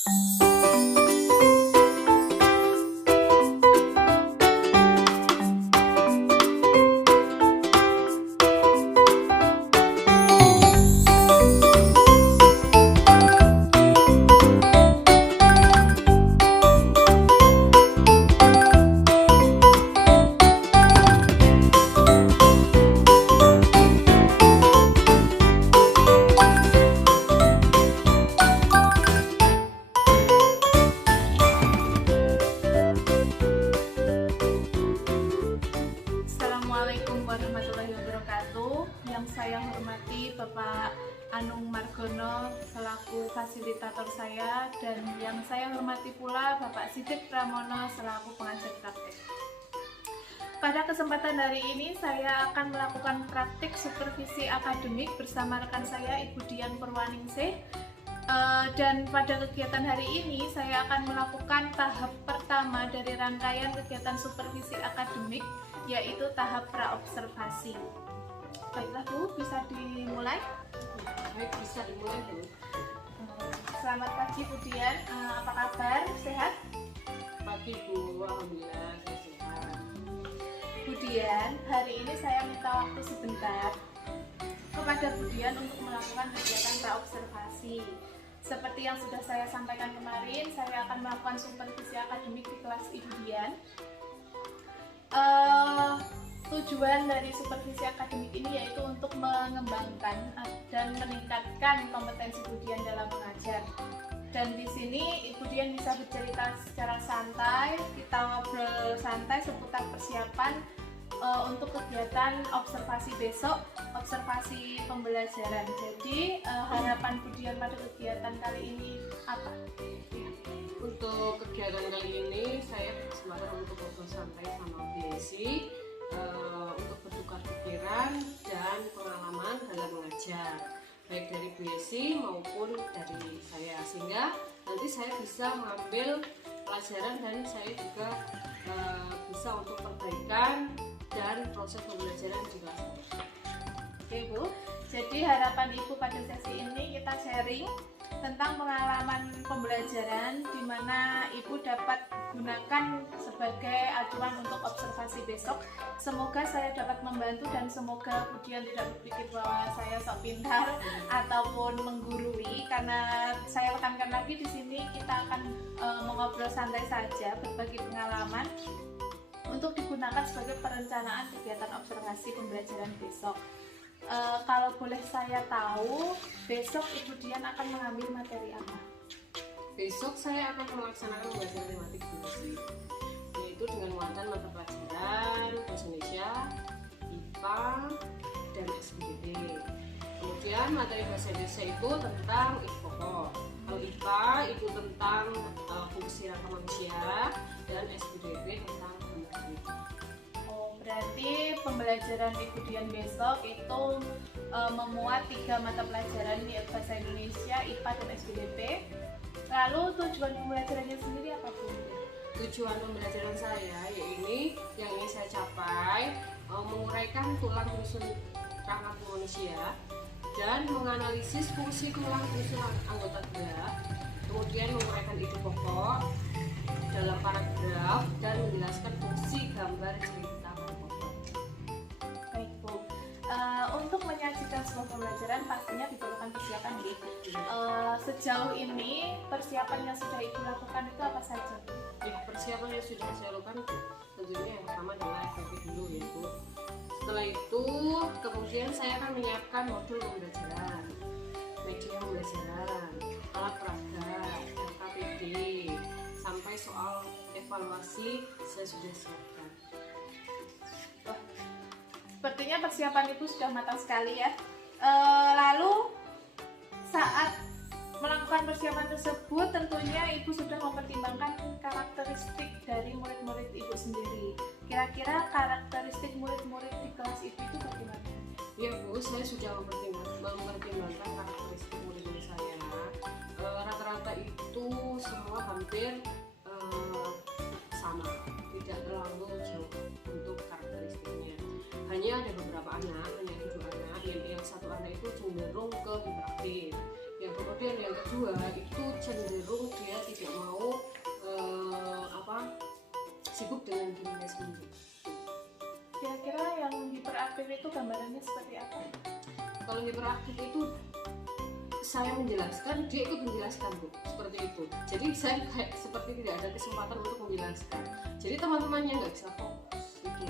Assalamualaikum warahmatullahi wabarakatuh. Yang saya hormati Bapak Anung Margono selaku fasilitator saya, dan yang saya hormati pula Bapak Sidik Pramono selaku pengajar praktik. Pada kesempatan hari ini saya akan melakukan praktik supervisi akademik bersama rekan saya Ibu Dian Purwaningsih. Dan pada kegiatan hari ini saya akan melakukan tahap pertama dari rangkaian kegiatan supervisi akademik, yaitu tahap praobservasi. Baiklah Bu, bisa dimulai? Baik, bisa dimulai Bu. Selamat pagi Bu Dian, apa kabar? Sehat? Pagi Bu, alhamdulillah saya sehat. Bu Dian, hari ini saya minta waktu sebentar kepada Bu Dian untuk melakukan kegiatan praobservasi. Seperti yang sudah saya sampaikan kemarin, saya akan melakukan supervisi akademik di kelas Ibu Dian. Tujuan dari supervisi akademik ini yaitu untuk mengembangkan dan meningkatkan kompetensi Bu Dian dalam mengajar. Dan di sini Ibu Dian bisa bercerita secara santai, kita ngobrol santai seputar persiapan untuk kegiatan observasi besok, observasi pembelajaran. Jadi harapan Bu Dian pada kegiatan kali ini apa? Untuk kegiatan kali ini saya berkesempatan untuk ngobrol santai sama Bu Desi, untuk bertukar pikiran dan pengalaman dalam mengajar, baik dari Bu Desi maupun dari saya, sehingga nanti saya bisa mengambil pelajaran dan saya juga bisa untuk perbaikan dan proses pembelajaran di kelas. Oke Bu, jadi harapan Ibu pada sesi ini kita sharing tentang pengalaman pembelajaran di mana Ibu dapat gunakan sebagai acuan untuk observasi besok. Semoga saya dapat membantu dan semoga Bu Dian tidak berpikir bahwa saya sok pintar ataupun menggurui, karena saya tekankan lagi di sini kita akan mengobrol santai saja, berbagi pengalaman untuk digunakan sebagai perencanaan kegiatan observasi pembelajaran besok. Kalau boleh saya tahu, besok Ibu Dian akan mengambil materi apa? Besok saya akan melaksanakan pembelajaran tematik biologi, yaitu dengan muatan mata pelajaran bahasa Indonesia, IPA, dan SPDB. Kemudian materi bahasa Indonesia itu tentang pokok. Kalau IPA itu tentang fungsi rangka manusia, dan SPDB tentang Berarti pembelajaran Ibu Dian besok itu memuat 3 mata pelajaran, yaitu bahasa Indonesia, IPA, dan SPDB. Lalu tujuan pembelajarannya sendiri apa Bu? Tujuan pembelajaran saya yaitu yang ingin saya capai, menguraikan tulang rusuk rangka manusia dan menganalisis fungsi tulang rusuk anggota gerak, kemudian menguraikan ide pokok dalam paragraf dan menjelaskan fungsi gambar cerita pada pokok. Baik Bu, untuk menyajikan sebuah pembelajaran pastinya diperlukan persiapan Bu. Sejauh ini persiapan yang sudah Ibu lakukan itu apa saja Bu? Ya, persiapan yang sudah saya lakukan tentunya yang pertama adalah FYP dulu ya Bu. Setelah itu kemudian saya akan menyiapkan modul pembelajaran, media pembelajaran, alat peraga, LKPD, sampai soal evaluasi saya sudah siapkan. Sepertinya persiapan Ibu sudah matang sekali ya. Lalu saat melakukan persiapan tersebut tentunya Ibu sudah mempertimbangkan karakteristik dari murid-murid Ibu sendiri. Kira-kira karakteristik murid-murid di kelas Ibu itu bagaimana? Ya Bu, saya sudah mempertimbangkan karakteristik murid-murid saya. Rata-rata itu semua hampir sama, tidak terlalu jauh untuk karakteristiknya. Hanya ada beberapa anak, hanya 7 anak, yang satu anak itu cenderung ke hiperaktif, yang Kemudian yang kedua itu cenderung dia tidak mau sibuk dengan dirinya sendiri. Kira-kira yang hiperaktif itu gambarannya seperti apa? Kalau hiperaktif itu saya menjelaskan, dia ikut menjelaskan Bu, seperti itu. Jadi saya kayak seperti tidak ada kesempatan untuk menjelaskan. Jadi teman-temannya nggak bisa fokus. Gitu.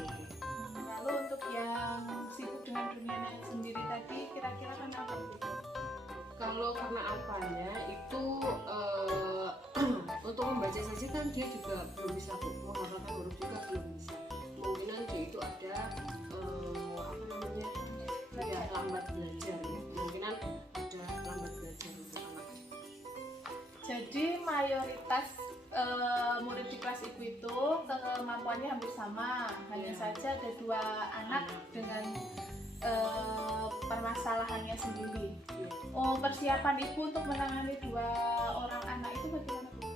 Lalu untuk yang sibuk dengan dunianya sendiri tadi, kira-kira kenapa gitu? Kalau karena apanya itu untuk membaca saja kan dia juga belum bisa Bu, menghafalkan huruf juga belum bisa. Kemungkinan dia itu ada lambat belajar ya. Kemungkinan ada lambat belajar untuk anak. Jadi mayoritas murid di kelas ibu itu kemampuannya hampir sama, hanya saja ada 2 anak dengan permasalahannya sendiri. Oh, persiapan ibu untuk menangani 2 orang anak itu bagaimana Bu?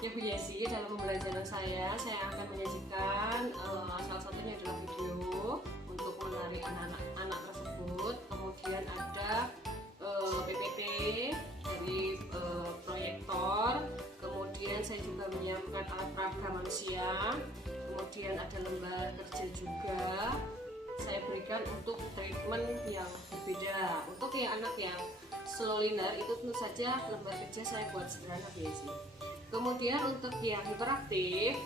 Ya Bu Yesi, dalam pembelajaran saya akan menyajikan salah satunya adalah video untuk menarik anak-anak tersebut. Kemudian ada PPT dari proyektor. Kemudian saya juga menyiapkan alat peraga manusia. Kemudian ada lembar kerja juga. Saya berikan untuk treatment yang berbeda. Untuk yang anak yang slow learner itu tentu saja lembar kerja saya buat sederhana Bu Yesi. Kemudian untuk yang hiperaktif,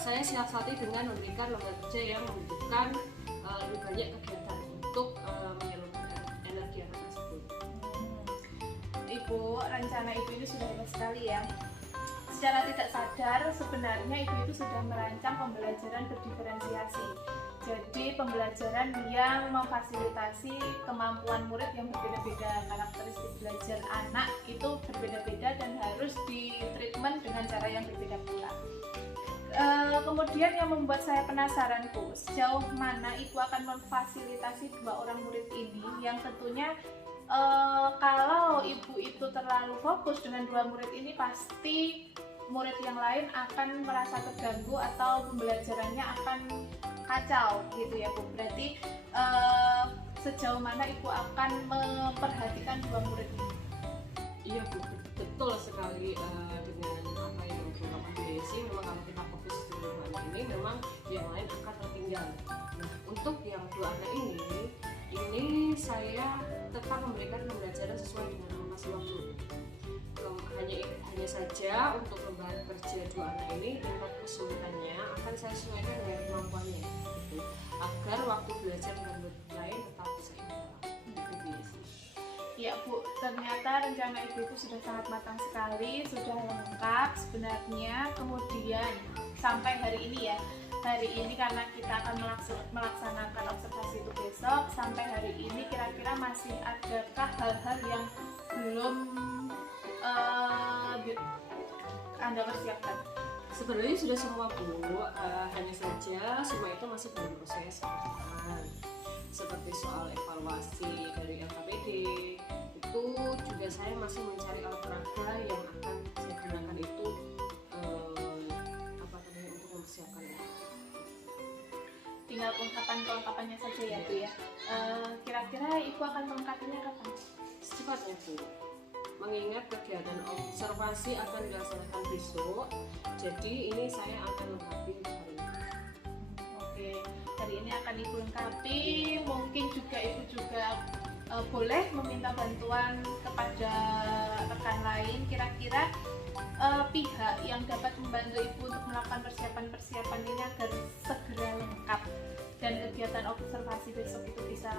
saya siasati dengan memberikan lembar kerja yang membutuhkan lebih banyak kegiatan untuk menyalurkan energi anak tersebut. Ibu, rencana ibu ini sudah hebat sekali ya. Secara tidak sadar, sebenarnya ibu itu sudah merancang pembelajaran berdiferensiasi. Jadi pembelajaran yang memfasilitasi kemampuan murid yang berbeda-beda, karakteristik belajar anak itu berbeda-beda dan harus ditreatment dengan cara yang berbeda pula. Kemudian yang membuat saya penasaran Bu, sejauh mana ibu akan memfasilitasi 2 orang murid ini yang tentunya kalau ibu itu terlalu fokus dengan 2 murid ini pasti murid yang lain akan merasa terganggu atau pembelajarannya akan kacau gitu ya Bu. Berarti sejauh mana ibu akan memperhatikan 2 murid ini? Iya Bu, betul sekali dengan apa yang Bapak Desi. Memang kalau kita fokus dengan anak ini, memang yang lain akan tertinggal. Nah, untuk yang 2 anak ini saya tetap memberikan pembelajaran sesuai dengan alokasi waktu. Hanya saja untuk lembar kerja 2 anak ini tingkat kesulitannya akan saya sesuaikan dengan kemampuannya gitu, agar waktu belajar dengan murid lain tetap bisa imbang. Ya Bu, ternyata rencana ibu itu sudah sangat matang sekali, sudah lengkap sebenarnya. Kemudian sampai hari ini ya, hari ini karena kita akan melaksanakan observasi itu besok, sampai hari ini kira-kira masih adakah hal-hal yang belum Anda persiapkan? Sebenarnya sudah semua Bu, hanya saja semua itu masih dalam proses seperti soal evaluasi dari LKPD itu juga saya masih mencari alat peraga yang akan saya gunakan itu untuk mempersiapkan itu. Tinggal kelengkapannya saja ya Bu ya. Kira-kira ibu akan melengkapinya kapan? Secepatnya Bu, mengingat kegiatan observasi akan dilaksanakan besok, jadi ini saya akan lengkapi hari ini. Oke, hari ini akan ibu lengkapi. Mungkin juga ibu juga boleh meminta bantuan kepada rekan lain. Kira-kira pihak yang dapat membantu ibu untuk melakukan persiapan ini agar segera lengkap dan kegiatan observasi besok itu bisa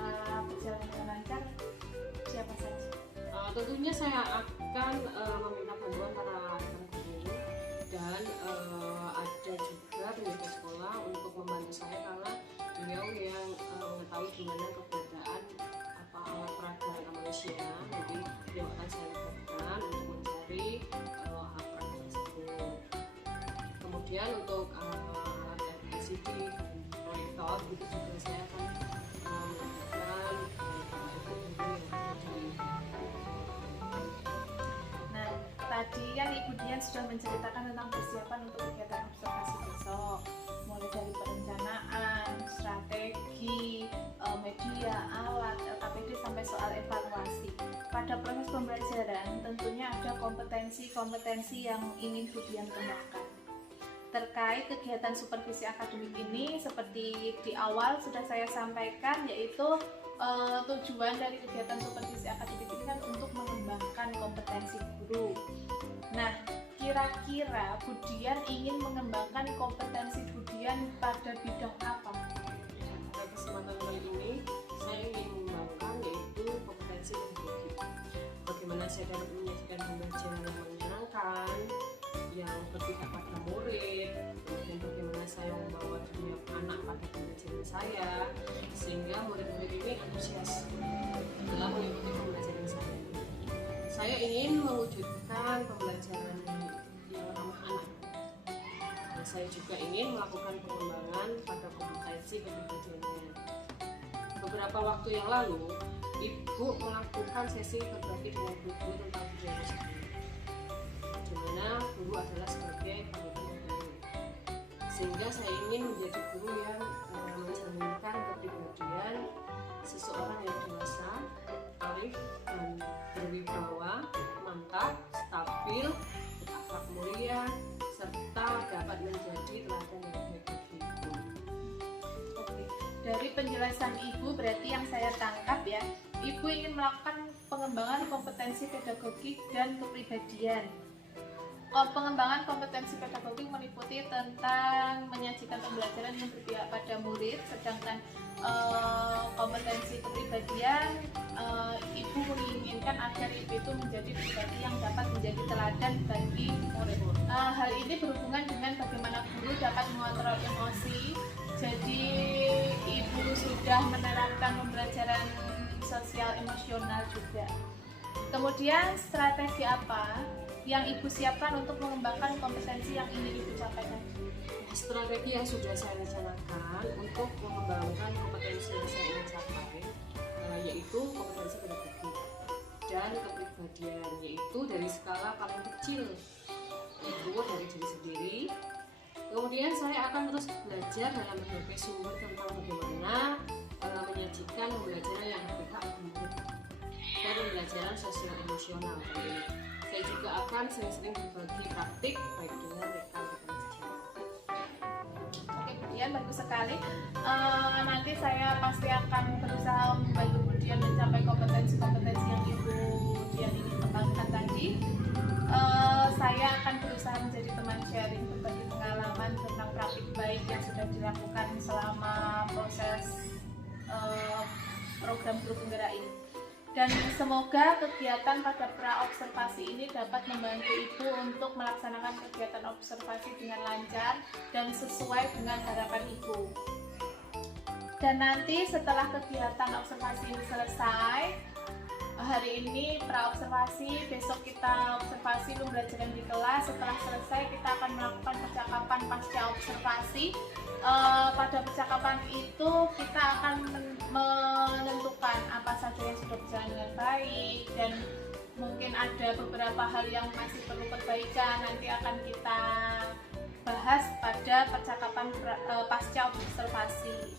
berjalan dengan lancar, siapa saja? Tentunya saya akan meminta bantuan para rekan guru dan ada juga penjaga sekolah untuk membantu saya karena beliau yang mengetahui di mana keberadaan alat peraga manusia. Jadi beliau akan saya libatkan untuk mencari alat peraga tersebut. Kemudian untuk alat LCD proyektor itu juga saya akan menggunakan tadi kan Ibu Dian sudah menceritakan tentang persiapan untuk kegiatan observasi besok, mulai dari perencanaan, strategi, media, alat, LKPD sampai soal evaluasi. Pada proses pembelajaran tentunya ada kompetensi-kompetensi yang ingin Budian kembangkan. Terkait kegiatan supervisi akademik ini, seperti di awal sudah saya sampaikan, yaitu tujuan dari kegiatan supervisi akademik ini kan untuk mengembangkan kompetensi guru. Nah, kira-kira Budian ingin mengembangkan kompetensi Budian pada bidang apa? Pada kesempatan kali ini saya ingin mengembangkan yaitu kompetensi pedagogik. Bagaimana saya dapat menyajikan pembelajaran yang menyenangkan, yang berpihak pada murid, dan bagaimana saya membawa dunia anak pada pembelajaran saya, sehingga murid-murid ini antusias dalam mengikuti pembelajaran saya. Saya ingin mewujudkan pembelajaran yang ramah anak. Dan saya juga ingin melakukan pengembangan pada kompetensi kepribadiannya. Beberapa waktu yang lalu, Ibu melakukan sesi berbagi dengan guru tentang budaya tersebut, di mana guru adalah sebagai pemimpin guru. Sehingga saya ingin menjadi guru yang mencerminkan kepribadian seseorang yang dewasa, arif dan berwibawa, mantap, stabil, berakhlak mulia, serta dapat menjadi teladan yang baik bagi ibu. Oke. Dari penjelasan Ibu berarti yang saya tangkap ya, Ibu ingin melakukan pengembangan kompetensi pedagogik dan kepribadian. Pengembangan kompetensi pedagogik meliputi tentang menyajikan pembelajaran yang berpihak pada murid, sedangkan kompetensi kepribadian, Ibu menginginkan agar Ibu itu menjadi pribadi yang dapat menjadi teladan bagi murid. Hal ini berhubungan dengan bagaimana guru dapat mengontrol emosi. Jadi Ibu sudah menerapkan pembelajaran sosial emosional juga. Kemudian strategi apa yang Ibu siapkan untuk mengembangkan kompetensi yang ingin Ibu capai tadi? Strategi yang sudah saya rencanakan untuk mengembangkan kompetensi yang saya ingin capai yaitu kompetensi pedagogik dan kepribadian, yaitu dari skala paling kecil, yaitu dari diri sendiri. Kemudian saya akan terus belajar dalam berbagai sumber tentang bagaimana menyajikan pembelajaran yang berpihak pada murid dan pembelajaran sosial emosional. Saya juga akan sering-sering berbagi praktik baik dengan rekan-rekan sejawat. Oke, Budian, bagus sekali. Nanti saya pasti akan berusaha membantu Budian mencapai kompetensi-kompetensi yang Ibu Budian ingin kembangkan tadi. Saya akan berusaha menjadi teman sharing, berbagi pengalaman tentang praktik baik yang sudah dilakukan selama proses program Guru Penggerak ini. Dan semoga kegiatan pada pra-observasi ini dapat membantu Ibu untuk melaksanakan kegiatan observasi dengan lancar dan sesuai dengan harapan Ibu. Dan nanti setelah kegiatan observasi ini selesai, hari ini pra-observasi, besok kita observasi pembelajaran di kelas. Setelah selesai kita akan melakukan percakapan pasca observasi. Pada percakapan itu kita akan menentukan apa saja yang sudah berjalan dengan baik, dan mungkin ada beberapa hal yang masih perlu perbaikan, nanti akan kita bahas pada percakapan pasca observasi.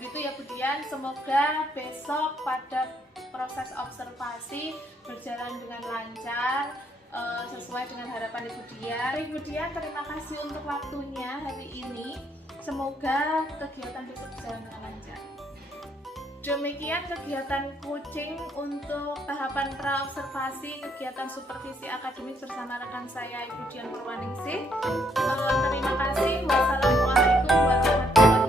Begitu ya Budian, semoga besok pada proses observasi berjalan dengan lancar, sesuai dengan harapan Ibu Dian. Ibu Dian, terima kasih untuk waktunya hari ini. Semoga kegiatan besok berjalan dengan lancar. Demikian kegiatan coaching untuk tahapan pra-observasi kegiatan supervisi akademik bersama rekan saya Ibu Dian Purwaningsih. Terima kasih. Wassalamualaikum warahmatullahi wabarakatuh.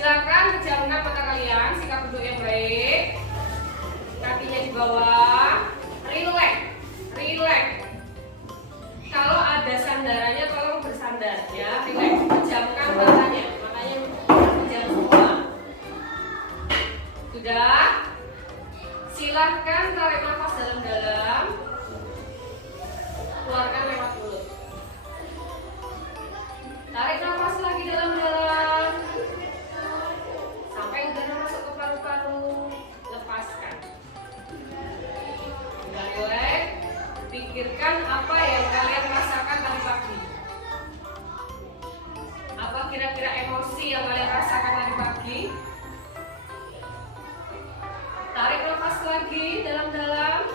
Silakan pejamkan mata kalian, sikap duduk yang baik, kakinya di bawah, relax. Kalau ada sandarannya tolong bersandar ya, relax. Silakan tarik nafas dalam-dalam, keluarkan lewat mulut. Tarik nafas lagi dalam-dalam sampai udara masuk ke paru-paru. Lepaskan. Udah relax. Pikirkan apa yang kalian rasakan tadi pagi. Apa kira-kira emosi yang kalian rasakan tadi pagi? Tarik nafas lagi dalam-dalam,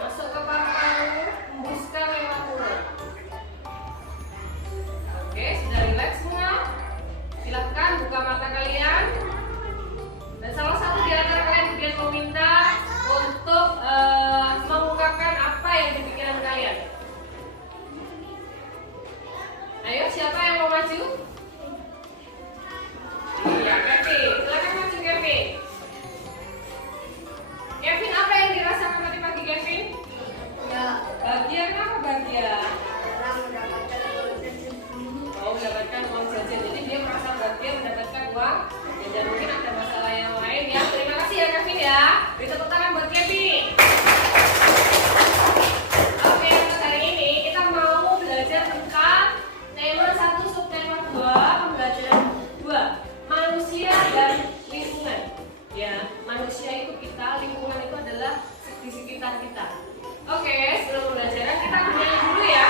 masuk ke paru-paru, hembuskan lewat mulut. Oke, sudah rileks semua? Silakan buka mata kalian. Dan salah satu di antara kalian kemudian meminta untuk mengungkapkan apa yang di pikiran kalian. Ayo, siapa yang mau maju? Iya, Kevin. Silakan maju, Kevin. Kevin, apa yang dirasakan tadi pagi, Kevin? Ya, Bahagia, kenapa bahagia? karena mendapatkan uang jajan. Oh, mendapatkan uang jajan. Jadi dia merasa bahagia mendapatkan uang jajan. Mungkin ada masalah yang lain ya. Terima kasih ya, Kevin ya. Beri tepuk tangan buat Kevin. Oke, untuk hari ini kita mau belajar tentang tema 1 subtema 2, pembelajaran 2, manusia dan lingkungan. Ya, manusia itu kita, lingkungan itu adalah di sekitar kita. Oke, sebelum pembelajaran kita bernyanyi dulu ya.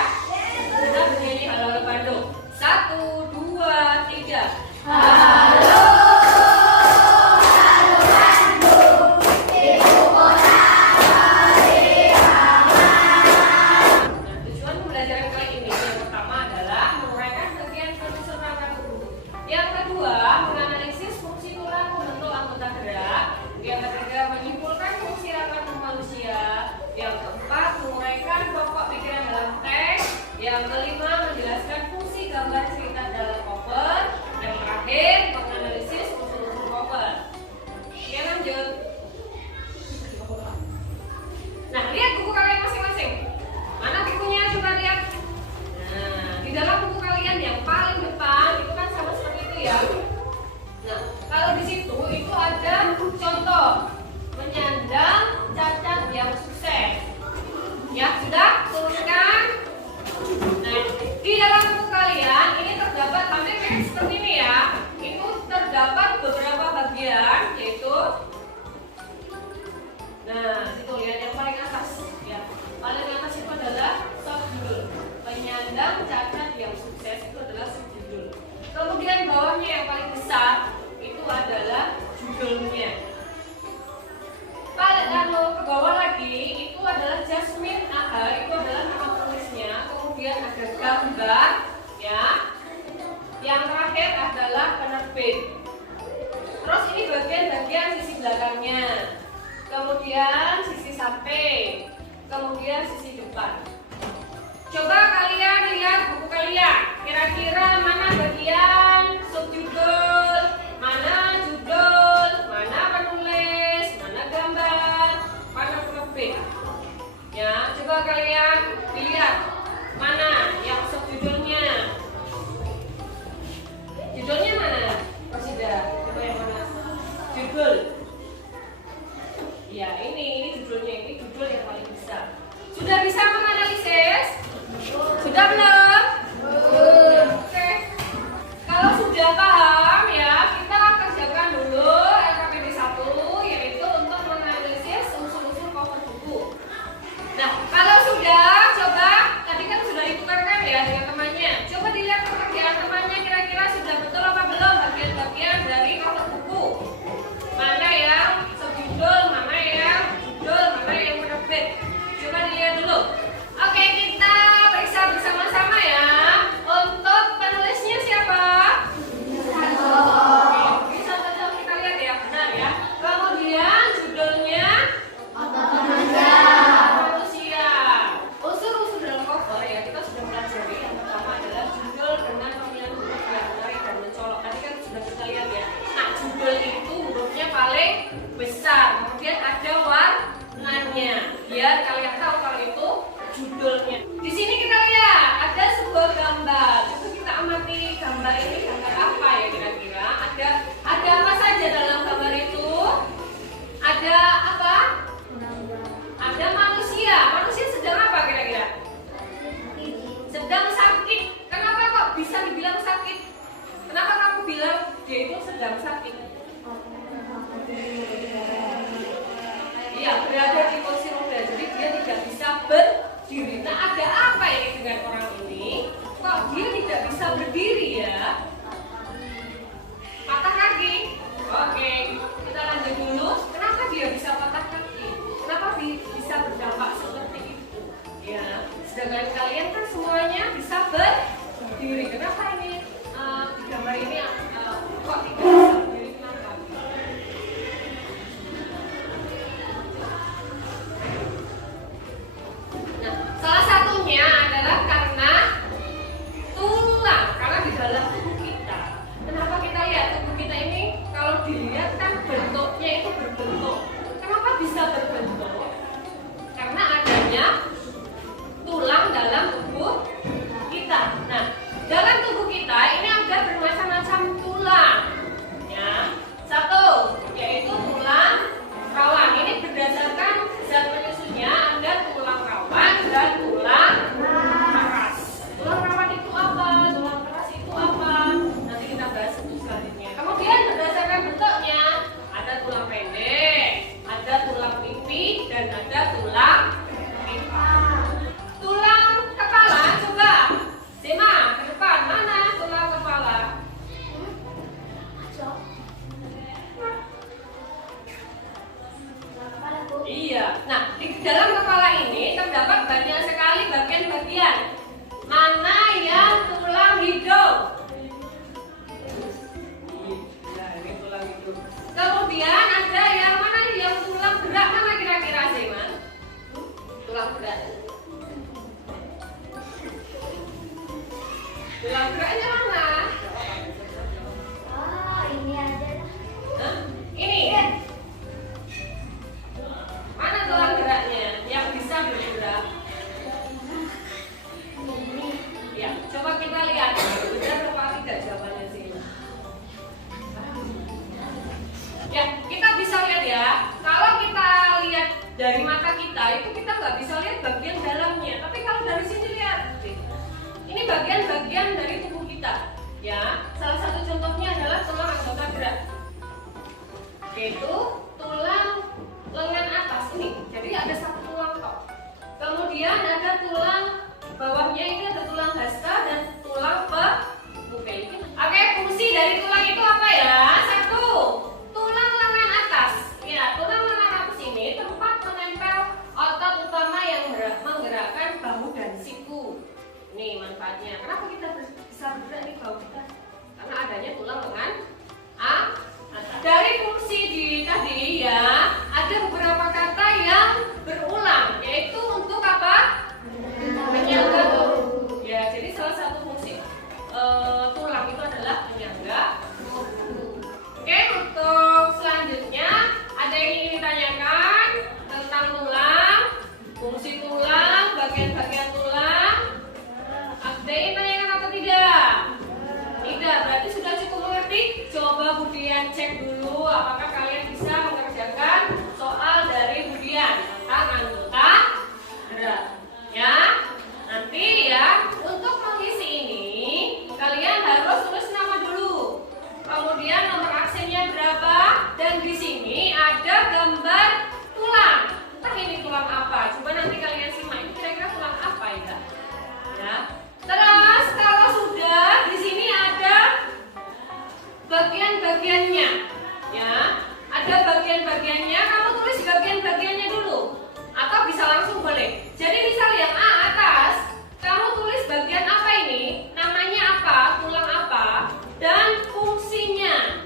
Kita bernyanyi Halo Halo Bandung. 1, 2, 3. Halo. Nah, tujuan pembelajaran kali ini yang pertama adalah menguraikan bagian penyusun rangka tubuh. Yang kedua, menganalisis fungsi tulang membentuk anggota gerak. Yang ketiga, menyimpulkan fungsi rangka tubuh manusia. Yang keempat, menguraikan pokok pikiran dalam teks. Yang kelima, menjelaskan fungsi gambar cerita dalam cover. Dan terakhir, menganalisis unsur-unsur cover. Oke, lanjut. Nah, lihat buku kalian masing-masing. Mana bukunya? Coba lihat. Nah, di dalam buku kalian yang paling depan itu kan sama seperti itu ya. Nah, kalau di situ itu ada contoh menyandang cacat yang sukses. Ya, sudah tuliskan. Nah, di dalam buku kalian ini terdapat hampir mirip seperti ini ya. Itu terdapat beberapa bagian yaitu nah, situ lihat yang paling atas ya. Paling atas itu adalah subjudul. Penyandang cacat yang sukses itu adalah subjudul. Kemudian bawahnya yang paling besar itu adalah judulnya. Lalu ke bawah lagi itu adalah Jasmine Ahar, itu adalah nama penulisnya. Kemudian ada gambar ya. Yang terakhir adalah penerbit. Terus ini bagian-bagian sisi belakangnya. Kemudian sisi samping. Kemudian sisi depan. Coba kalian lihat buku kalian. Kira-kira mana bagian subjudul, mana judul, mana penulis, mana gambar, mana penerbit. Ya, coba kalian lihat mana yang subjudulnya. Judulnya mana? Rosida, coba yang mana? Judul. Ya, ini judulnya, ini judul yang paling besar. Sudah bisa menganalisis? Sudah belum? Oke. Kalau sudah paham ya, kita kerjakan dulu LKPD 1 yaitu untuk menganalisis unsur-unsur cover buku. Nah, kalau sudah, coba tadi kan sudah ditukarkan ya dengan temannya. Coba dilihat pekerjaan temannya kira-kira sudah betul apa belum bagian-bagian dari cover buku. Mana yang subjudul, mana yang judul, mana yang penerbit. Coba dilihat dulu. Oke, kita periksa bersama-sama Ya, berada di kursi roda, jadi dia tidak bisa berdiri. Nah, ada apa ini dengan orang ini? Kok dia tidak bisa berdiri ya? Patah kaki. Oke, kita lanjut dulu. Kenapa dia bisa patah kaki? Kenapa bisa berdampak seperti itu? Ya, sedangkan kalian kan semuanya bisa berdiri. Kenapa ini di gambar ini kok tidak bisa berdiri? Kenapa? Nah, salah satunya adalah karena tulang, karena di dalam tubuh kita. Kenapa kita lihat tubuh kita ini? Kalau dilihat kan bentuknya itu berbentuk. Kenapa bisa berbentuk? Karena adanya tulang dalam tubuh kita. Nah, dalam tubuh kita ini ada bermacam-macam tulang. Ya, satu yaitu tulang rawan. Ini berdasarkan zat penyusunnya ada tulang rawan dan tulang keras. Tulang rawan itu apa? Tulang keras itu apa? Nanti kita bahas itu selanjutnya. Kemudian berdasarkan bentuknya ada tulang pendek, ada tulang pipi dan ada tulang pipa. Tulang kepala coba. Sema, ke depan mana tulang kepala? Iya. Nah, di dalam kepala ini terdapat banyak sekali bagian-bagian. Mana yang tulang hidung? Iya, ini tulang hidung. Kemudian ada yang mana yang tulang gerak? Mana kira-kira sih, Mas? Tulang gerak. Tulang geraknya mana? Ini aja. Hah? Ini. Mana tulang geraknya yang bisa bergerak? Ya, coba kita lihat. Benar apa tidak jawabannya sih? Ya, kita bisa lihat ya. Kalau kita lihat dari mata kita, itu kita nggak bisa lihat bagian dalamnya. Tapi kalau dari sini lihat, ini bagian-bagian dari tubuh kita. Ya, salah satu contohnya adalah tulang anggota gerak, yaitu tulang lengan atas ini. Jadi ada satu tulang tok. Kemudian ada tulang bawahnya, ini ada tulang hasta dan tulang pemuka. Oke, fungsi dari tulang itu apa ya? Satu, tulang lengan atas. Ya, tulang lengan atas ini tempat menempel otot utama yang menggerakkan bahu dan siku. Ini manfaatnya. Kenapa kita bisa bergerak nih bahu kita? Karena adanya tulang lengan atas. Dari fungsi di tadi ya, ada beberapa kata yang berulang, yaitu untuk apa? Penyangga tubuh. Ya, jadi salah satu fungsi tulang itu adalah penyangga tubuh. Oke, untuk selanjutnya ada yang ingin ditanyakan tentang tulang, fungsi tulang, bagian-bagian tulang. Ada yang tanyakan atau tidak? Tidak, berarti sudah cukup mengerti. Coba Budian cek dulu apakah kalian bisa mengerjakan soal dari Budian tentang anggota gerak. Ya, nanti ya untuk mengisi ini kalian harus tulis nama dulu. Kemudian nomor aksennya berapa? Dan di sini ada gambar tulang. Entah ini tulang apa? Coba nanti kalian simak. Ini kira-kira tulang apa ya? Ya. Terus kalau sudah di sini ada bagian-bagiannya, ya, ada bagian-bagiannya. Kamu tulis bagian-bagiannya dulu, atau bisa langsung boleh. Jadi misal yang A atas, kamu tulis bagian apa ini, namanya apa, tulang apa, dan fungsinya.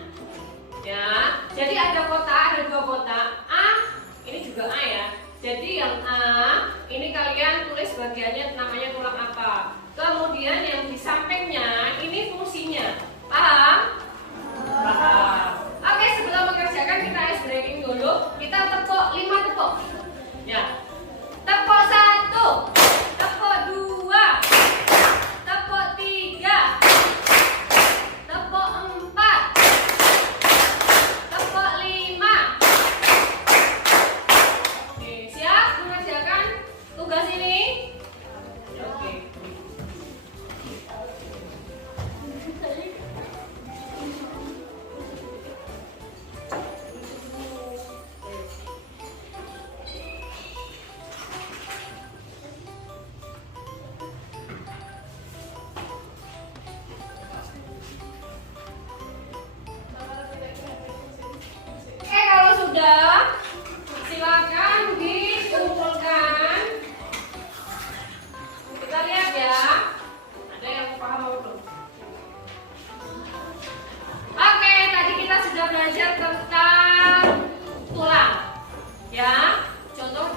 Ya, jadi ada kotak, ada dua kotak. A, ini juga A ya. Jadi yang A, ini kalian tulis bagiannya namanya tulang apa. Kemudian yang di sampingnya ini fungsinya. Paham? Paham. Oke, sebelum mengerjakan kita ice breaking dulu. Kita tepuk 5 tepuk. Ya. Tepuk 1, tepuk 2, tepuk 3, tepuk 4, tepuk 5. Oke, siap mengerjakan tugas ini? Oke.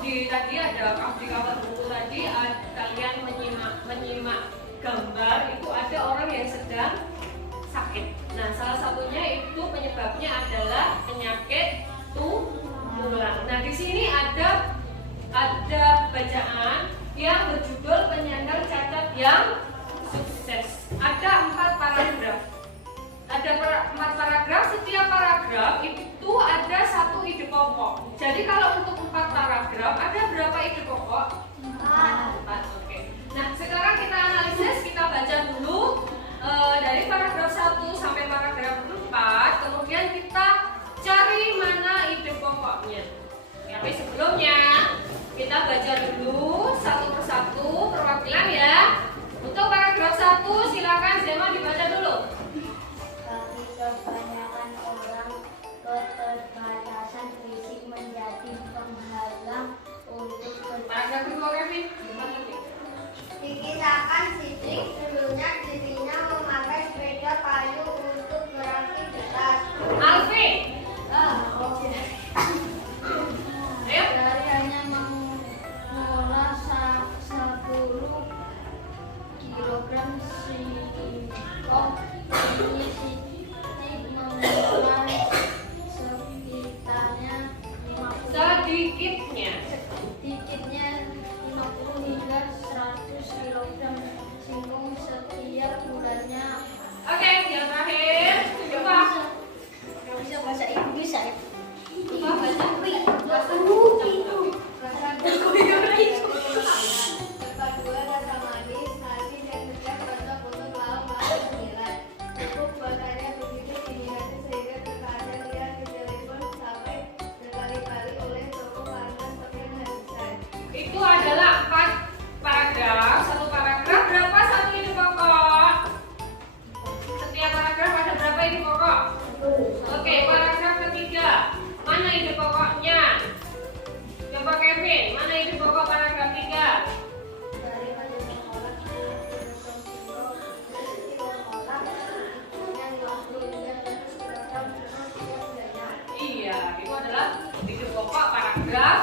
tadi ada di cover buku tadi kalian menyimak gambar itu ada orang yang sedang sakit. Nah, salah satunya itu penyebabnya adalah penyakit tulang. Nah, di sini ada bacaan yang berjudul penyandang cacat yang sukses. Ada 4 paragraf. Ada 4 paragraf. Setiap paragraf itu ada 1 ide pokok. Jadi kalau untuk 4 paragraf ada berapa ide pokok? 4. Oke. Nah, sekarang kita analisis. Kita baca dulu dari paragraf 1 sampai paragraf 4. Kemudian kita cari mana ide pokoknya. Tapi sebelumnya kita baca dulu satu persatu perwakilan ya. Untuk paragraf 1 silakan Zema dibaca dulu. Bagi kebanyakan orang, keterbatasan fisik menjadi penghalang untuk Paragraf kedua Kevin. Dikisahkan Sidik dulunya dirinya memakai sepeda kayu untuk beraktivitas. Alfi. Ayo. Dari hanya mengolah 10 kilogram singkong, ini Sidik mengeluarkan sekitarnya 50 sedikitnya 50 hingga 100 kilogram singkong setiap bulannya. Oke, yang terakhir. Coba. Bisa bahasa Inggris ya? Coba baca. Kedua rasa manis, nasi dan setiap rasa untuk lauk makan sembilan. Cukup buatannya begitu diminati sehingga terkadang dia ditelepon sampai berkali-kali oleh toko karena kehabisan. Itu adalah 4 paragraf. Satu paragraf berapa satu ide pokok? Setiap paragraf ada berapa ide pokok? Oke, paragraf ketiga. Mana ide pokoknya? Coba Kevin, mana ide pokok paragraf 3? Dari pada mengolah 10 kilogram singkong, mengolah dengan 50 hingga 100 kilogram singkong setiap bulannya. Iya, itu adalah ide pokok paragraf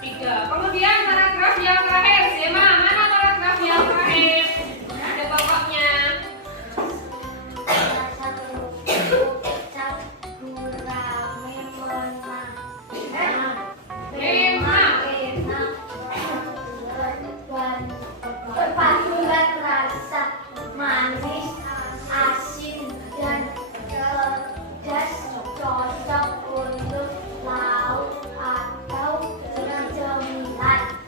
3. Kemudian paragraf yang terakhir, Zema, mana paragraf yang terakhir? Ide pokoknya. Rasa telur kecap gurame perpaduan rasa manis, asin dan pedas cocok untuk lauk atau cemilan.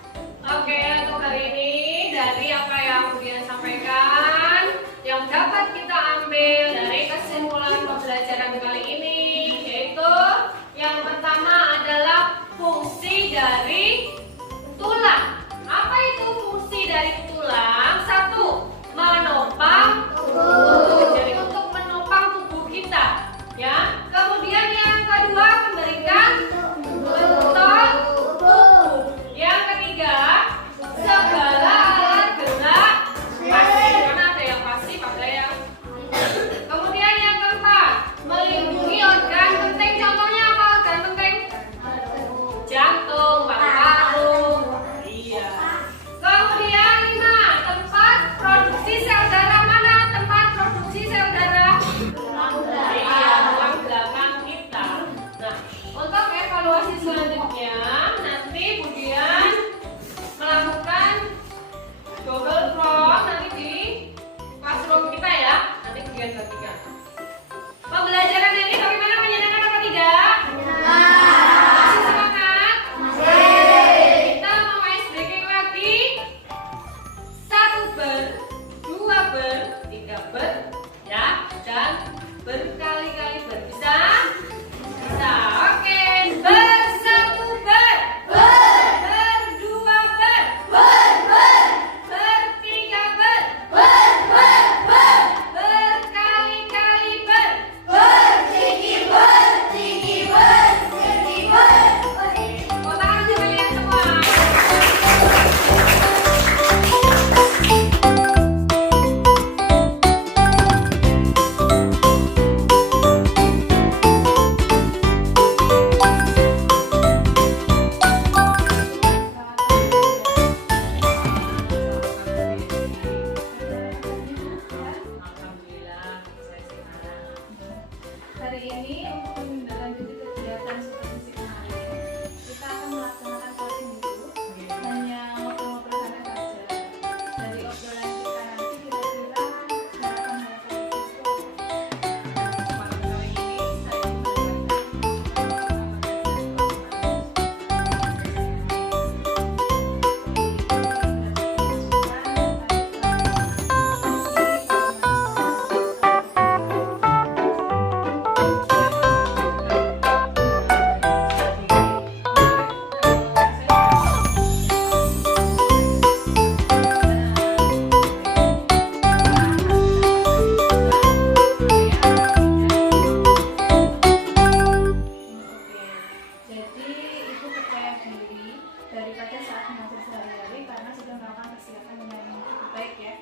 saat mengajar sehari-hari karena sudah melakukan persiapan dengan cukup baik ya.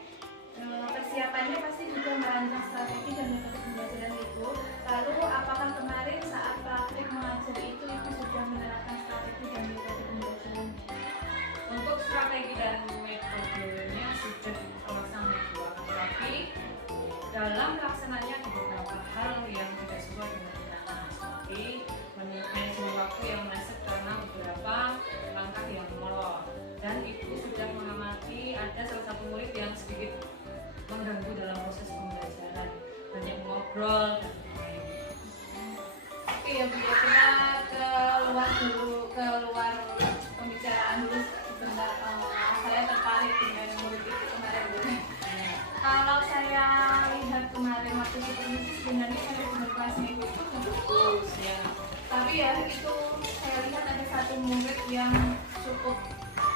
Persiapannya pasti juga merancang strategi dan metode pembelajaran itu. Lalu apakah kemarin saat praktik mengajar itu ibu sudah menerapkan strategi dan metode pembelajarannya? Untuk strategi dan metodenya sudah terlaksana dua, tetapi dalam pelaksananya ada beberapa hal yang tidak sesuai dengan rencana, seperti manajemen waktu yang meleset karena beberapa langkah yang molor. Dan ibu sudah mengamati ada salah satu murid yang sedikit mengganggu dalam proses pembelajaran, banyak ngobrol dan lain-lain. Oke ya Bu, ya, kita keluar pembicaraan dulu sebentar. Saya tertarik dengan murid itu kemarin Bu. Kalau saya lihat kemarin waktu supervisi sebenarnya manajemen kelasnya itu bagus ya. Tapi ya itu saya lihat ada satu murid yang cukup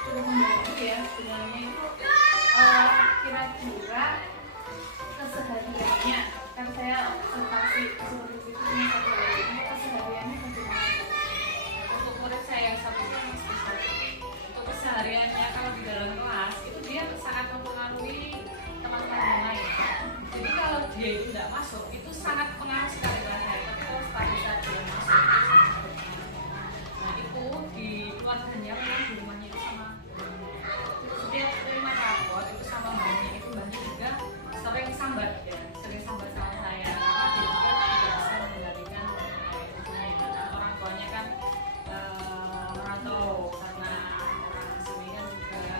membantu ya sebenarnya itu kira-kira kesehariannya kan saya observasi supervisi itu cuma satu hari ini kesehariannya bagaimana? Untuk murid saya yang satu itu yang spesial. Untuk kesehariannya kalau di dalam kelas itu dia sangat mempengaruhi teman-teman yang lain. Jadi kalau dia itu tidak masuk itu sangat pengaruh sekali kelas saya. Tapi kalau pada saat dia masuk itu sangat berpengaruh. Nah itu di keluarganya memang di rumahnya itu sama setiap terima rapor itu sama mbaknya, itu mbaknya juga sering sambat ya, sering sambat sama saya karena dia juga tidak bisa mengendalikan orang tuanya kan merantau karena orang sini kan juga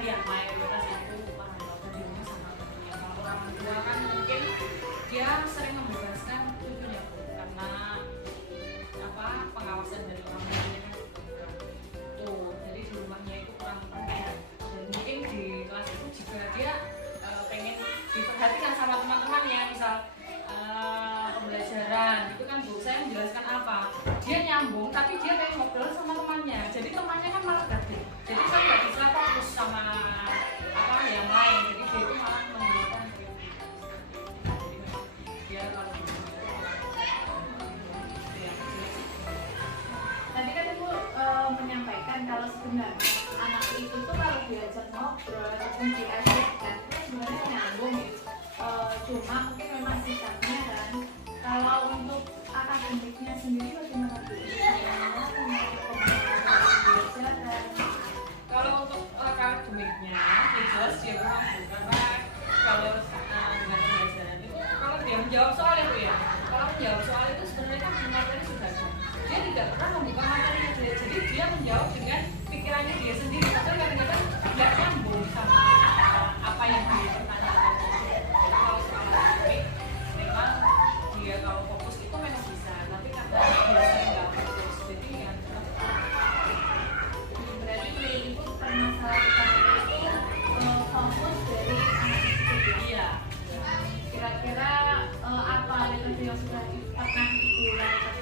ya mayoritas itu merantau di rumah sama temennya. Kalau orang tua kan mungkin dia sering membebaskan cucunya karena pengawasan dari orang tuanya kan tuh, jadi di rumahnya itu kurang perhatian dan mungkin di kelas itu juga dia pengen diperhatikan sama teman-teman ya, misal pembelajaran itu kan Bu saya menjelaskan apa dia nyambung tapi dia pengen ngobrol sama temannya, jadi temannya kan malah gabut, jadi kan nggak bisa fokus sama yang lain, jadi dia itu malah menimbulkan jadi memang dia kalau Tadi kan Ibu menyampaikan kalau sebenarnya anak itu tuh kalau diajak ngobrol ataupun diajarkan itu sebenarnya nyambung gitu. Cuma mungkin memang sikapnya kan. Kalau untuk akademiknya sendiri bagaimana Bu? Kalau untuk akademiknya ya jelas dia kurang karena kalau dengan pembelajaran itu kalau dia menjawab soal itu ya, kalau menjawab soal itu sebenarnya kan di materi sudah ada. Dia tidak pernah membuka materinya dia, jadi dia menjawab dengan pikirannya dia sendiri, tapi kadang-kadang tidak nyambung sama apa yang dipertanyakan. Jadi kalau soal akademik memang dia kalau fokus itu memang bisa, tapi karena dia sering nggak fokus, jadi ya Berarti Ibu permasalahan itu fokus dari anak itu. iya. Kira-kira apa metode yang sudah pernah Ibu lakukan?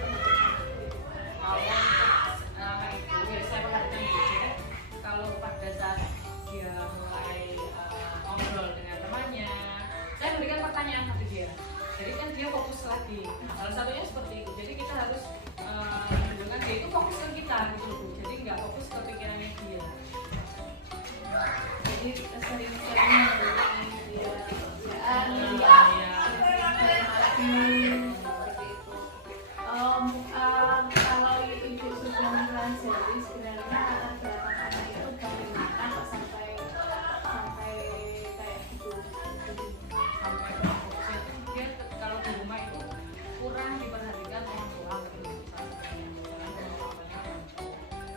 Kalau untuk itu saya perhatikan juga kalau pada saat dia mulai ngobrol dengan temannya, saya berikan pertanyaan pada dia, jadi kan dia fokus lagi. Salah satunya seperti itu, jadi kita harus menunjukkan dia itu fokus ke kita gitu loh, jadi nggak fokus ke pikirannya dia. Jadi sering-sering memberikan dia pekerjaan, kalau Ibu sudah mempelajari sebenarnya latar belakang anak itu bagaimana kok sampai kayak gitu. Sampai fokusnya itu dia kalau di rumah itu kurang diperhatikan orang tua gitu,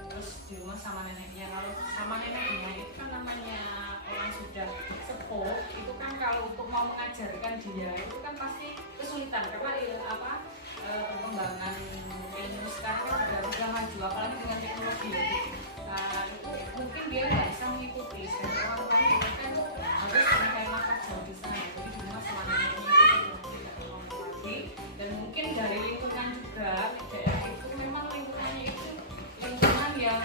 terus di rumah sama neneknya. Kalau sama neneknya itu kan namanya orang sudah sepuh, itu kan kalau untuk mau mengajarkan dia itu kan pasti kesulitan karena perkembangan ilmu sekarang kan sudah maju, apalagi dengan teknologi. Nah, itu mungkin dia nggak bisa mengikuti, dan orang tuanya kan harus menghemat jauh di sana, jadi di rumah sama neneknya itu tidak terlalu lagi. Dan mungkin dari lingkungan juga, daerah itu memang lingkungannya itu lingkungan yang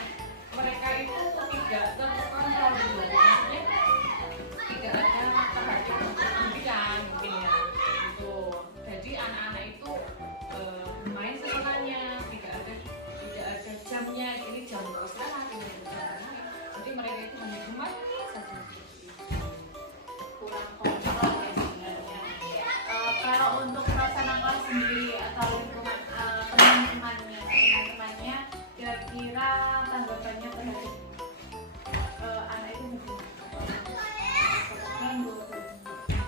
mereka itu tidak terkontrol gitu, maksudnya tidak ada perhatian untuk pendidikan mungkin ya gitu. Jadi anak-anak itu bermain sesuanya, tidak ada jamnya, ini jam istirahat ini. mereka itu hanya cuma saja kurang kontrol ya sebenarnya. Kalau untuk rasa nakal sendiri atau lingkungan teman-temannya kira-kira tanggapannya terhadap anak itu bagaimana?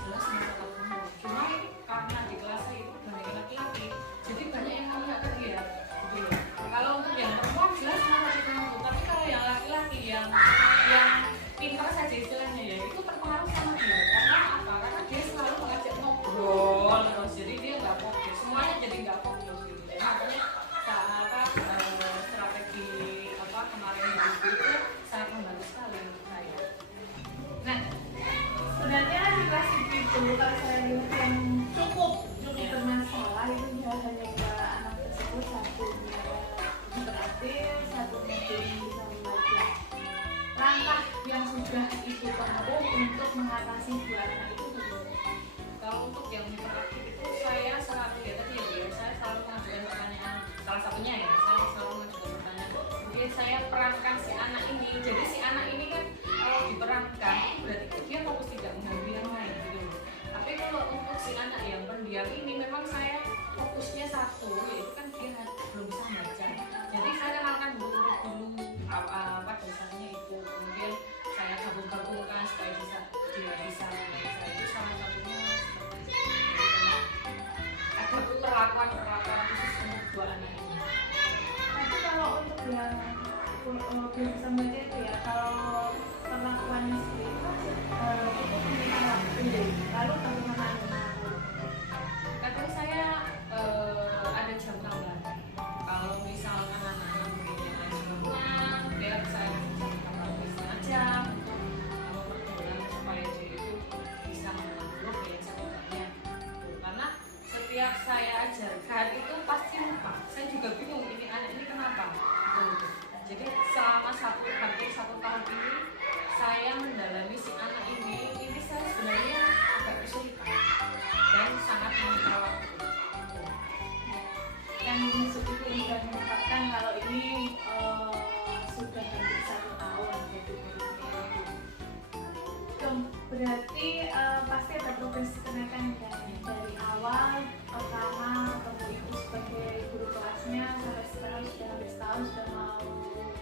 jelas masalah umur. Cuma karena di kelas saya itu banyak laki-laki, jadi banyak yang melihat ke dia. Gitu loh. Kalau untuk yang perempuan jelas masalah itu, tapi kalau yang laki-laki yang pintar saja istilahnya ya itu terpengaruh sama dia. Karena apa? Karena dia selalu mengajak ngobrol terus, jadi dia nggak fokus. Semuanya jadi nggak fokus gitu. Jadi makanya strategi kemarin itu sangat membantu sekali menurut saya. Nah, sebenarnya di kelas itu kalau saya lihat yang cukup bermasalah itu ya hanya anak tersebut satunya interaktif, satunya belum bisa membaca. Langkah yang sudah ibu tempuh untuk mengatasi dua anak itu bagaimana? Kalau untuk yang interaktif itu saya selalu ya tadi ya saya selalu mengajukan pertanyaan, salah satunya ya saya selalu mengajukan pertanyaan, mungkin saya perankan si anak ini, jadi si anak ini kan kalau diperankan itu berarti dia fokus tidak mengganggu yang lain gitu. Tapi kalau untuk si anak yang pendiam ini memang saya fokusnya satu, yaitu kan dia belum bisa baca. Jadi saya kenalkan dulu apa dasarnya itu, kemudian saya gabung-gabungkan supaya dia bisa membaca. Itu salah satunya ada perlakuan khusus untuk dua anak ini. Tapi kalau untuk yang belum bisa membaca itu ya, kalau perlakuannya seperti itu itu meminta waktu, lalu bagaimana? Kadang saya ada jam tambahan. Kalau misalkan anak-anak muridnya sudah pulang, dia saya tambah setengah jam atau perbulan supaya dia itu bisa menanggung belajarnya. Karena setiap saya ajarkan itu pasti lupa. Saya juga bingung ini anak ini kenapa. Jadi selama hampir satu tahun ini saya mendalami si anak ini saya sebenarnya agak kesulitan dan sangat meminta waktu. Yang Yusuf itu sudah mengungkapkan kalau ini sudah hampir 1 tahun jadi muridnya itu. Berarti pasti ada progres kenaikan dari awal pertama ketemu ibu sebagai guru kelasnya sampai sekarang sudah hampir setahun, sudah mau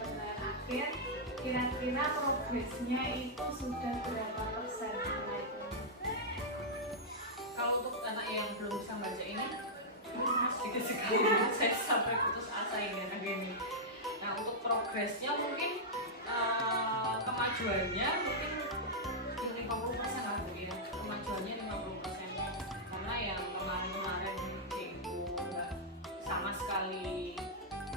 penilaian akhir. Kira-kira progresnya itu sudah berapa persen kenaikannya? Kalau untuk anak yang belum bisa baca ini sangat sedikit sekali. Saya sampai putus asa ini anak ini. Nah untuk progresnya mungkin kemajuannya mungkin 50% lah mungkin. Kemajuannya 50%. Karena yang kemarin itu nggak sama sekali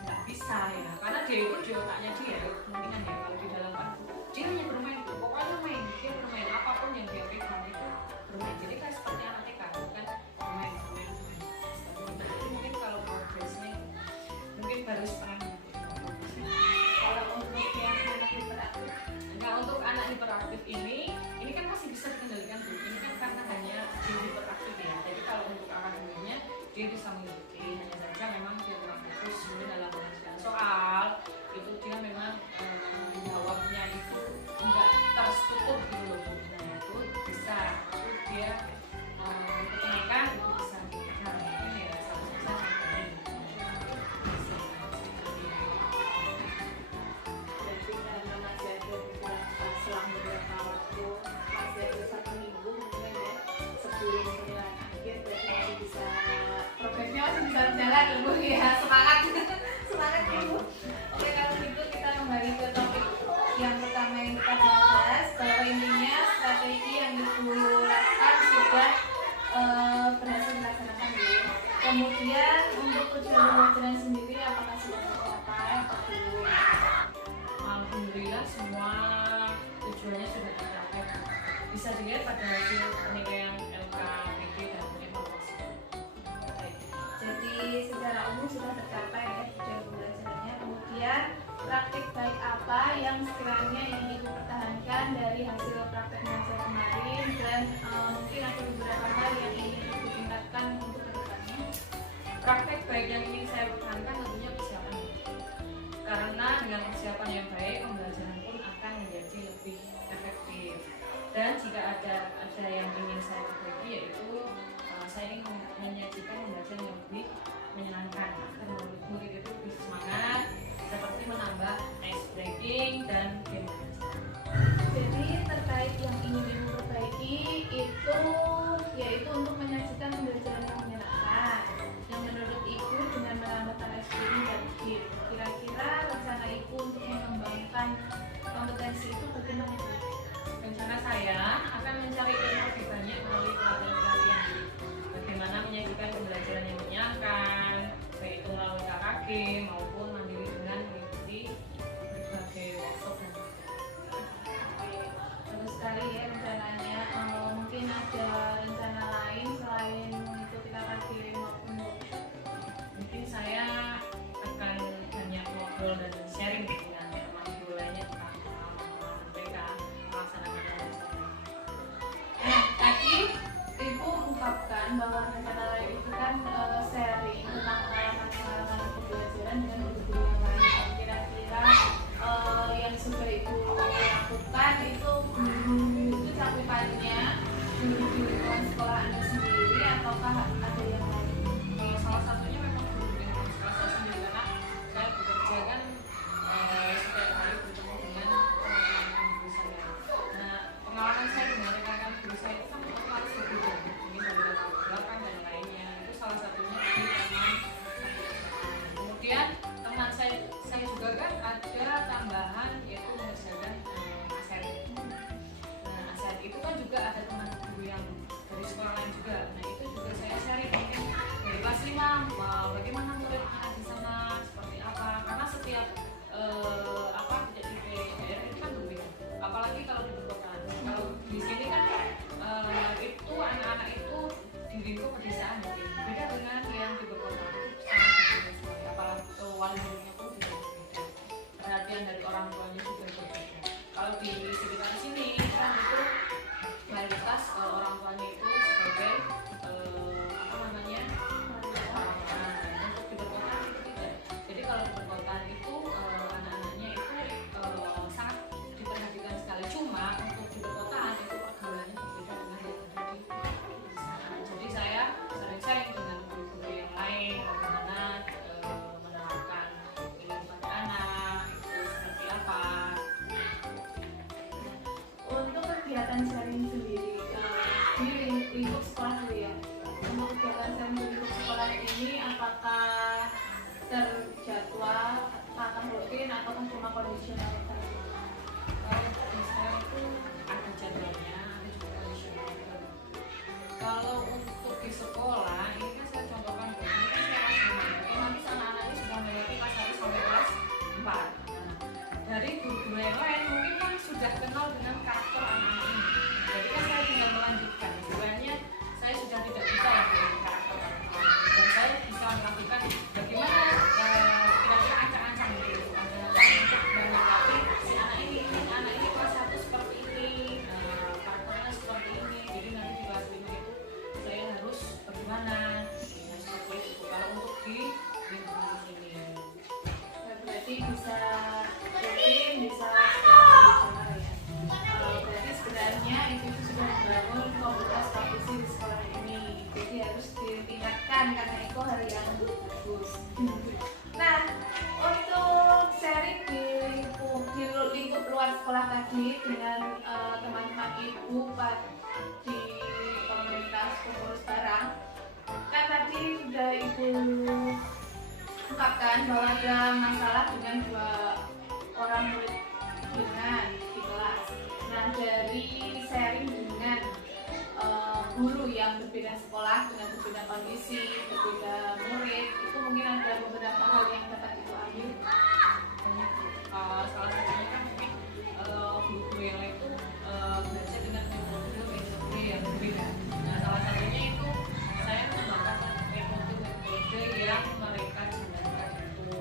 nggak bisa ya. Karena dia itu di otaknya dia kemungkinan ya kalau di dalam kan dia hanya bermain, pokoknya main, dia bermain apapun yang dia pegang itu bermain. Jadi kan seperti anak TK kan bermain. Jadi mungkin kalau progresnya mungkin baru setengah gitu. Kalau untuk yang anak hiperaktif, Nah untuk anak hiperaktif ini kan masih bisa dikendalikan Bu. Ini kan karena hanya dia hiperaktif ya. Jadi kalau untuk akademinya dia bisa mengikuti, hanya saja memang dia kurang fokus mungkin dalam pengajaran soal itu dia memang jawabnya itu enggak terstruktur gitu loh Bu. Nah itu bisa dia kenaikan itu bisa. Nah ini ya salah satu berarti karena masih ada beberapa selang beberapa waktu, masih ada 1 minggu mungkin ya sebelum penilaian akhir, berarti masih bisa progresnya masih bisa berjalan ibu ya. Semangat semangat ibu. Oke, kalau gitu kita kembali ke topik yang pertama yang kita bahas, bahwa intinya strategi yang ibu lakukan sudah berhasil dilaksanakan ya. Kemudian untuk tujuan pembelajaran sendiri apakah sudah tercapai atau belum? Alhamdulillah semua tujuannya sudah tercapai. Bisa dilihat pada hasil penilaian LKPD dan evaluasi. Jadi secara umum sudah tercapai ya tujuan pembelajarannya. Kemudian praktik baik apa yang sekiranya ingin ibu pertahankan dari hasil praktek mengajar kemarin, dan mungkin ada beberapa hal yang ingin ibu tingkatkan untuk kedepannya. Praktek baik yang ingin saya pertahankan tentunya persiapan. Karena dengan persiapan yang baik, pembelajaran pun akan menjadi saya ingin menyajikan pembelajaran yang lebih menyenangkan agar murid itu lebih semangat, seperti menambah ice breaking dan game belajar. Jadi terkait yang ingin ibu perbaiki itu yaitu untuk menyajikan pembelajaran yang menyenangkan. Yang menurut ibu dengan menambahkan SPI dan game. Kira-kira rencana ibu untuk mengembangkan kompetensi itu bagaimana? Rencana saya akan mencari ilmu lebih banyak melalui pelatihan-pelatihan. Bagaimana menyajikan pembelajaran yang menyenangkan, baik itu melalui KKG maupun mandiri dengan mengikuti berbagai workshop dan Bagus sekali ya rencananya. Mungkin ada rencana lain selain mengikuti KKG maupun workshop? mungkin saya akan banyak ngobrol dan sharing dengan teman guru lainnya tentang pengalaman mereka melaksanakan pembelajaran. Tadi ibu ungkapkan bahwa rencana lain itu kan sharing tentang pengalaman pembelajaran dengan guru-guru yang lain. Kira-kira yang sudah ibu lakukan itu itu cakupannya guru di lingkungan sekolah Anda sendiri ataukah ada yang lain? Salah satunya memang guru di sekolah saya sendiri karena saya bekerja kan setiap hari bertemu dengan teman-teman guru saya. Nah, pengalaman saya dengan rekan-rekan guru saya itu kan otomatis berbeda, mungkin dari latar belakang dan lainnya. Itu salah satunya di teman. Kemudian teman saya juga kan ada tambahan yaitu mengerjakan aset. Nah, aset itu kan juga ada teman guru yang dari sekolah lain juga. Nah, itu juga saya sharing mungkin dari kelas 5 bagaimana murid anak di sana seperti apa, karena setiap titik daerah itu kan berbeda, apalagi kalau di perkotaan. Kalau di sini kan itu anak-anak itu di lingkup pedesaan mungkin beda dengan yang di perkotaan, itu sangat berbeda sekali. Apalagi wali muridnya pun juga berbeda, perhatian dari orang tuanya juga berbeda. Kalau di sekitar sini kan itu mayoritas orang tuanya itu sebagai untuk di perkotaan itu tidak. Jadi kalau di perkotaan itu anak-anaknya itu sangat diperhatikan sekali. Cuma untuk di perkotaan itu pergaulannya berbeda dengan yang ada di pedesaan. Jadi saya sering-sering dengan guru-guru yang lain bagaimana menerapkan ilmu pada anak itu seperti apa. Untuk kegiatan sharing sendiri di lingkup sekolah dulu ya. Untuk kegiatan sharing di lingkup sekolah ini apakah terjadwal, apakah rutin atau cuma kondisional saja? Kalau di saya itu ada jadwalnya, ada juga kondisional. Kalau untuk di sekolah, ini kan saya contohkan dulu, ini kan saya kelas 5, otomatis anak-anak ini sudah memiliki kelas 1 sampai kelas 4. Nah, dari guru-guru yang lain mungkin kan sudah kenal dengan karakter anak ini. Jadi kan saya tinggal melanjutkan. Sebenarnya saya sudah tidak bisa lagi dengan karakter anak ini, dan saya bisa melakukan bagaimana kira-kira ancang-ancang gitu, ancang-ancang untuk mendekati si anak ini kelas 1 seperti ini, karakternya seperti ini. Jadi nanti di kelas 5 itu saya harus bagaimana, ya, seperti itu. Kalau untuk di lingkungan sini. Berarti bisa rutin, bisa kondisional ya. Berarti sebenarnya itu sudah membangun komunitas praktisi di sekolah ini. Jadi harus ditingkatkan karena itu hal yang bagus. Nah, untuk sharing di lingkup luar sekolah tadi dengan teman-teman ibu di komunitas pengurus barang, kan tadi sudah ibu ungkapkan bahwa ada masalah dengan 2 orang murid dengan di kelas. Nah, dari sharing dengan guru yang berbeda sekolah dengan berbeda kondisi, berbeda murid, itu mungkin ada beberapa hal yang dapat ibu ambil. Banyak. Salah satunya kan mungkin guru-guru yang lain itu belajar dengan metode yang berbeda. Nah, salah satunya itu saya menggunakan metode yang mereka jalankan itu.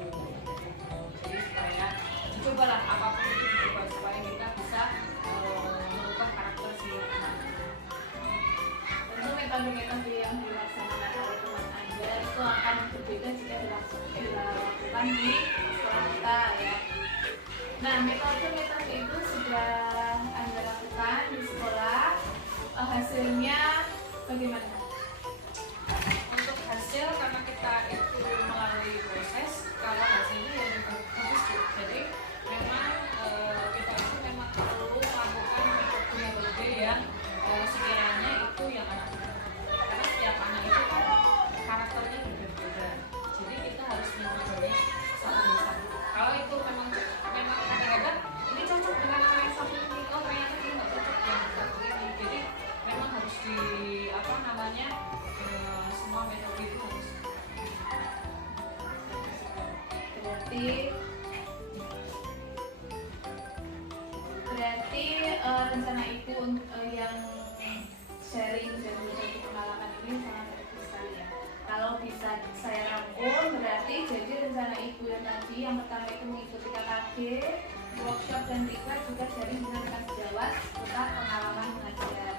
Jadi supaya dicobalah apapun itu dicoba supaya kita bisa merubah karakter si anak. Tentu metode-metode yang dilaksanakan oleh teman Anda itu akan berbeda jika dilakukan di sekolah kita ya. Nah, metode-metode itu sudah Anda lakukan di sekolah, hasilnya bagaimana? hasil karena kita itu melalui proses, kalau hasilnya ya juga bagus Bu. Jadi memang kita itu memang perlu melakukan metode yang sekiranya itu yang anak karena setiap anak itu kan karakternya berbeda-beda. Jadi kita harus mencobanya satu persatu. Kalau itu memang kadang-kadang ini cocok dengan anak yang satu ini, oh ternyata ini nggak cocok yang satu ini. Jadi memang harus di apa namanya semua metode itu harus berarti rencana ibu yang sharing dan berbagi pengalaman ini sangat bagus sekali ya. Kalau bisa saya rangkum, berarti jadi rencana ibu yang tadi yang pertama itu mengikuti KKG, workshop dan diklat juga sharing dengan rekan sejawat tentang pengalaman mengajar.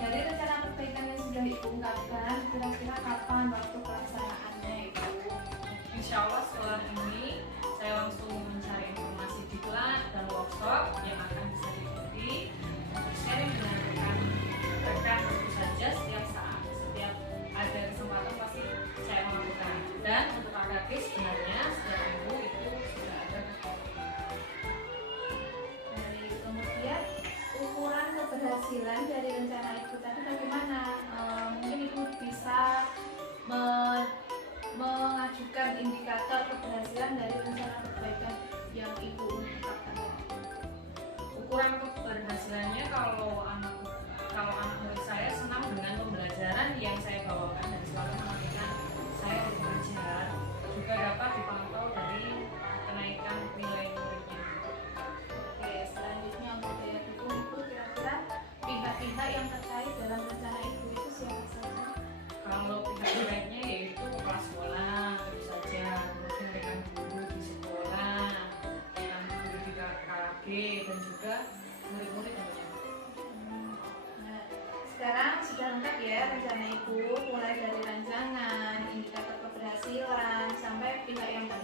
Dari rencana perbaikan yang sudah ibu ungkapkan, kira-kira kapan waktu pelaksanaannya ibu? Insya Allah setelah ini saya langsung mencari informasi diklat dan workshop yang akan bisa diikuti untuk sharing dengan rekan tentu saja setiap saat, setiap ada kesempatan pasti saya melakukan. Dan untuk KKG sebenarnya setiap minggu itu sudah ada. Dari kemudian ukuran keberhasilan dari rencana ibu tadi bagaimana? Mungkin ibu bisa mengajukan indikator keberhasilan dari rencana perbaikan yang ibu ungkapkan. Ukuran keberhasilannya kalau anak murid saya senang dengan pembelajaran yang saya bawakan dan selalu menantikan saya untuk belajar, juga dapat dipantau dari kenaikan nilai muridnya. Oke, selanjutnya untuk daya dukung ibu, kira-kira pihak-pihak yang terkait dalam rencana ibu itu siapa saja? Kalau pihak-pihaknya yaitu kepala sekolah tentu saja, kemudian rekan guru di sekolah, rekan guru di KKG dan juga murid-murid tentunya. Nah, sekarang sudah lengkap ya rencana ibu, mulai dari rancangan, indikator keberhasilan, sampai pihak yang terkait